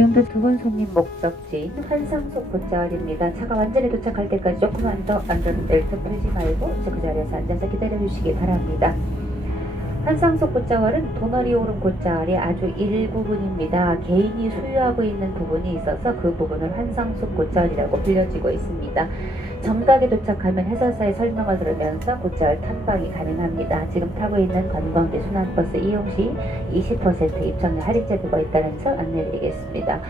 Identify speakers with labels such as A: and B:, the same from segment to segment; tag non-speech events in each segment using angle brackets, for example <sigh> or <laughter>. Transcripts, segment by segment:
A: 지금도 두 분 손님 목적지 한상속 돗자리입니다. 차가 완전히 도착할 때까지 조금만 더 안전벨트 풀지 말고 그 자리에서 앉아서 기다려주시기 바랍니다. 한상석 골자왈은 도널이 오른 골자 아래 아주 일부분입니다. 개인이 소유하고 있는 부분이 있어서 그 부분을 한상석 골자왈이라고 불려지고 있습니다. 정각에 도착하면 해설사의 설명을 들으면서 골자왈 탐방이 가능합니다. 지금 타고 있는 관광지 순환버스 이용 시 20% 입장료 할인제 들고 있다는 점 안내드리겠습니다.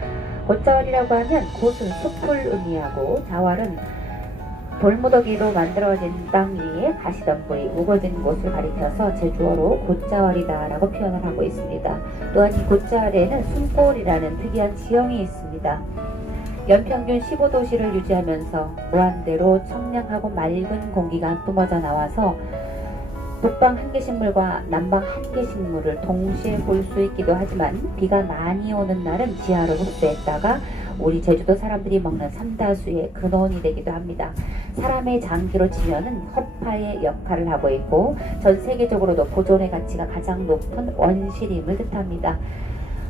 A: 골자왈이라고 하면 고은 숲을 의미하고 자왈은 돌무더기로 만들어진 땅 위에 가시덤불이 우거진 곳을 가리켜서 제주어로 곶자월이다라고 표현을 하고 있습니다. 또한 이 곶자월에는 숨골이라는 특이한 지형이 있습니다. 연평균 15도씨를 유지하면서 무한대로 청량하고 맑은 공기가 뿜어져 나와서 북방 한 개 식물과 남방 한 개 식물을 동시에 볼 수 있기도 하지만 비가 많이 오는 날은 지하로 흡수했다가 우리 제주도 사람들이 먹는 삼다수의 근원이 되기도 합니다. 사람의 장기로 치면은 허파의 역할을 하고 있고 전 세계적으로도 보존의 가치가 가장 높은 원시림을 뜻합니다.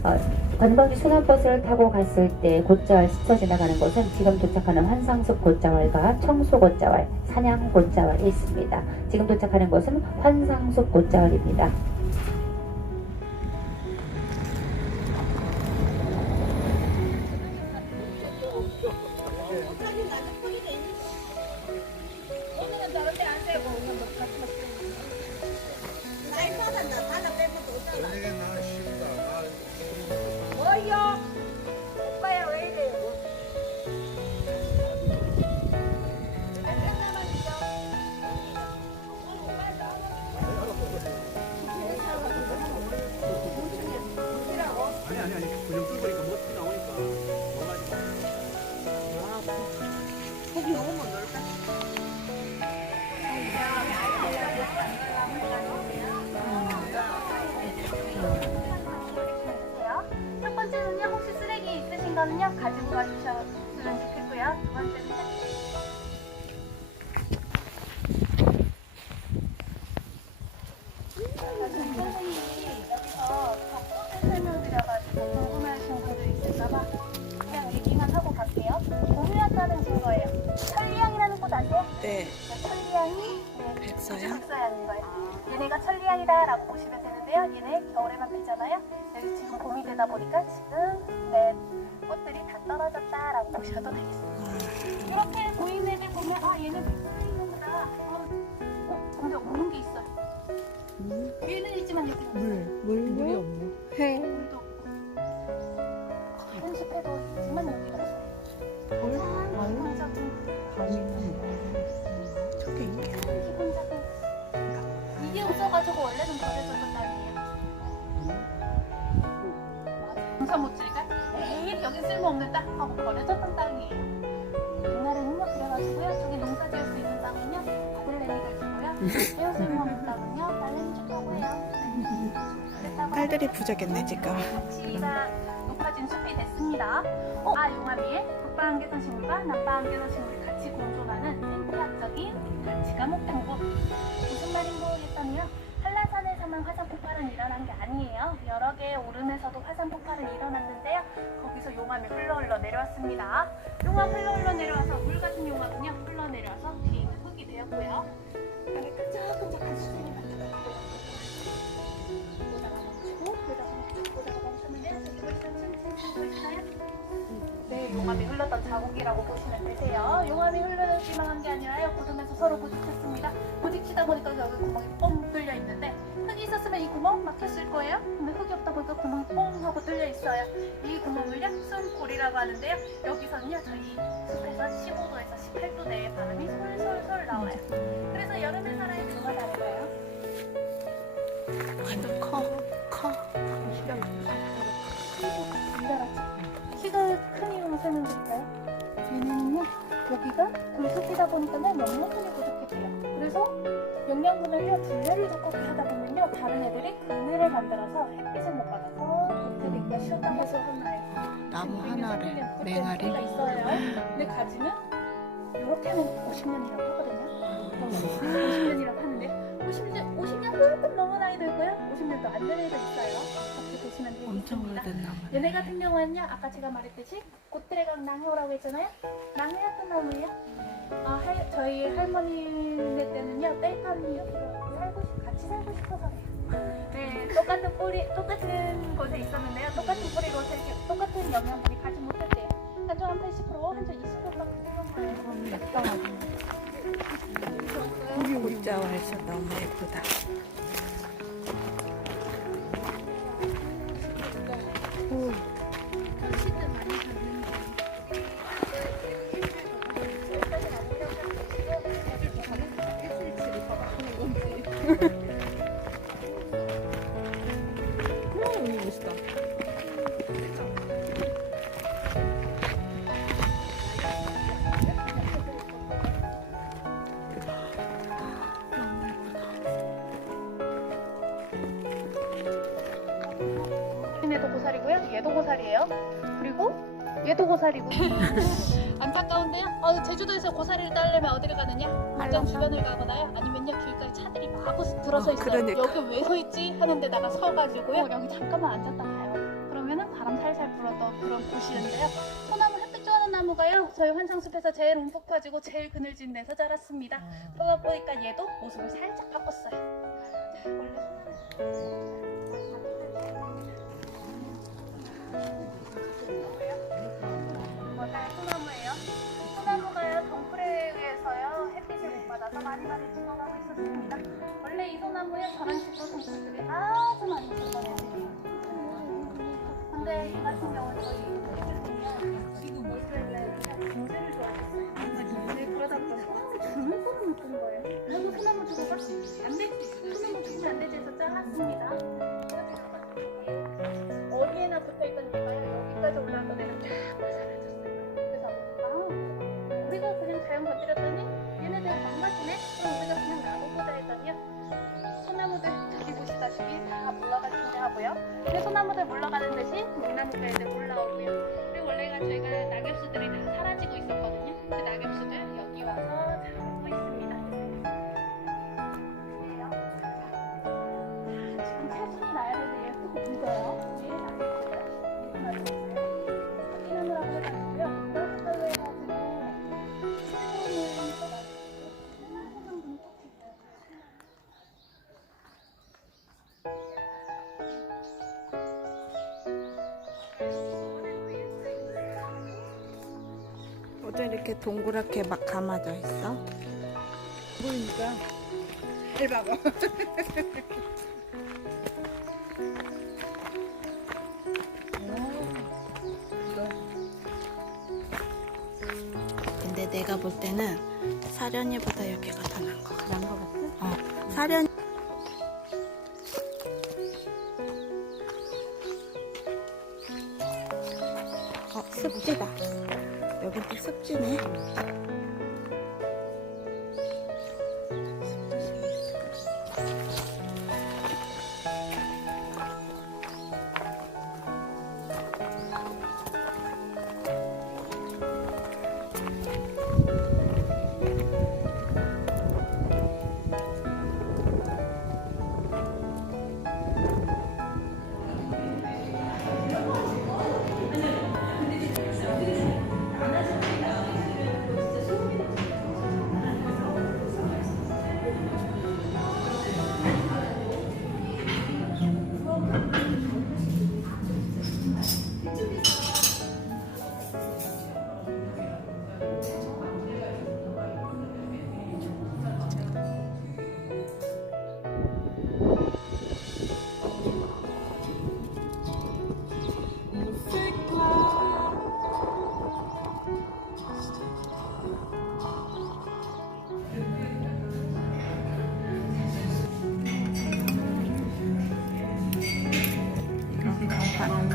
A: 어, 관광지 순환버스를 타고 갔을 때 곶자왈 스쳐 지나가는 곳은 지금 도착하는 환상숲 곶자왈과 청소 곶자왈, 산양 곶자왈이 있습니다. 지금 도착하는 곳은 환상숲 곶자왈입니다.
B: 있잖아요. 여기 지금 봄이 되다 보니까 지금 네, 꽃들이 다 떨어졌다라고 보셔도 되겠습니다. 이렇게 보이는 애들 보면 아 얘는 백설이구나. 어, 어, 근데 오는 게 있어요. 음? 위에는 있지만 여기 물,
C: 물, 물이 없네.
B: 물도 없고 편집해도 있지만 여기가 아, 아,
C: 저게 이게
B: 없어가지고 원래는 버려져 농사 못 지니까 에이 여긴 쓸모없는 땅 하고 버려졌던 땅이에요. 옛날에는 그래가지고요. 저기 농사 지을 수 있는 땅은요. 아,
C: 딸들이 부자겠네 지금.
B: 가치가 높아진 숲이 됐습니다. 어? 아 용암이의 북방계선 식물과 남방계선 식물이 같이 공존하는 생태학적인 가치가 목표고 무슨 말인 거겠다면요. 하나만 화산 폭발은 일어난 게 아니에요. 여러 개의 오름에서도 화산 폭발은 일어났는데요. 거기서 용암이 흘러 흘러 내려왔습니다. 용암 흘러 흘러 내려와서 물 같은 용암은요 흘러 내려와서 뒤에 있는 흙이 되었고요. 여기 끈적끈적한 수증이 네, 용암이 흘렀던 자국이라고 보시면 되세요. 용암이 흘러지만 한 게 아니라요. 고으면서 서로 부딪혔습니다. 부딪히다 보니까 여기 구멍이 뻥 뚫려 있는데 흙이 있었으면 이 구멍 막혔을 거예요. 근데 흙이 없다 보니까 구멍이 뽕 하고 뚫려 있어요. 이 구멍을요 숨골이라고 하는데요. 여기서는요 저희 숲에서 15도에서 18도 내에 바람이 솔솔솔 나와요. 그래서 여름에 살아야 누가 다른가요?
C: 완전 커, 커.
B: 키가 키가 큰 이유로 사는 걸까요? 얘네는요 여기가 돌숲이다 보니까 너무 흔히 부족해요. 그래서 영양분을요 둘레를 두껍게 하다 보면요 다른 애들이 그늘을 만들어서 햇빛을 못 받아서 그때니까 쉬었다 해서 하나에
C: 나무 하나를 맹아리
B: 네 있어요. 근데 가지는 이렇게 하면 50년이라고 하거든요. 50년이라고 하는데 50년 50년 조금 넘은 아이들 있고요. 50년도 안 되는 애들 있어요. 그렇게 보시면 되겠습니다. 얘네 같은 경우는요, 아까 제가 말했듯이 꽃드래각 낭효라고 했잖아요. 낭효 같은 나무예요. 아, 할, 저희 할머니네 때는요, 뺄감이 살고 싶, 같이 살고 싶어서요. 네, 똑같은 뿌리, 똑같은 곳에 있었는데요. 똑같은 뿌리 곳에 이렇게 똑같은 영양분이 가지 못했대요. 한쪽 한 80%, 한쪽 20%밖에 되는 거예요.
C: 진짜 와서 너무 예쁘다. 멋있다.
B: 얘도 고사리고요. 얘도 고사리예요. 그리고 얘도 고사리고. <laughs> 안타까운데요. 어, 제주도에서 고사리를 따려면 어디를 가느냐? 공장 주변을 가거나요. 아니면요 길가에 차들이 마구 들어서
C: 어,
B: 있어요.
C: 그러니까.
B: 여기 왜 서 있지? 하는 데다가 서가지고요. 여기 잠깐만 앉았다 가요. 그러면은 바람 살살 불어도 그런 보시는데요. 소나무 햇빛 좋아하는 나무가요. 저희 환상숲에서 제일 움푹 퍼지고 제일 그늘진 데서 자랐습니다. 그러다 보니까 얘도 모습을 살짝 바꿨어요. 자, 원래 이거는 준비하고요. 근데 소나무들 물러가는 대신 물나무가 애들 올라오고요. 그리고 원래가 저희가 낙엽수들이 다 사라지고 있었거든요. 그 낙엽수들 여기 와서 이렇게
C: 동그랗게 막 감아져 있어?
D: 보니까 얇아고.
C: 근데 내가 볼 때는 사련이보다 여기가 더 나은 것 같아. 나은 것 같아? 어, 사련. 여기도 습지네.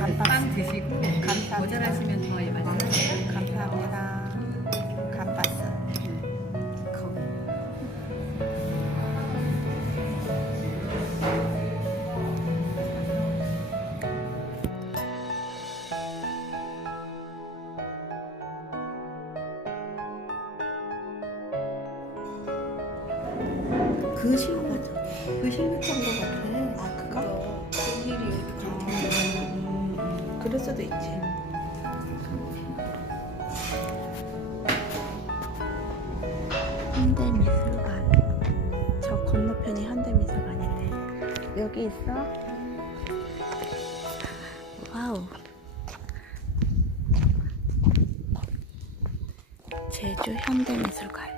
E: 감빵 드시고 감사 모자라시면 더 많이
C: 감사합니다. 감바스. 그 실력 같아. 그 실력 같은 같아. 할 수도 있지. 현대미술관. 저 건너편이 현대미술관인데. 여기 있어? 와우. 제주 현대미술관.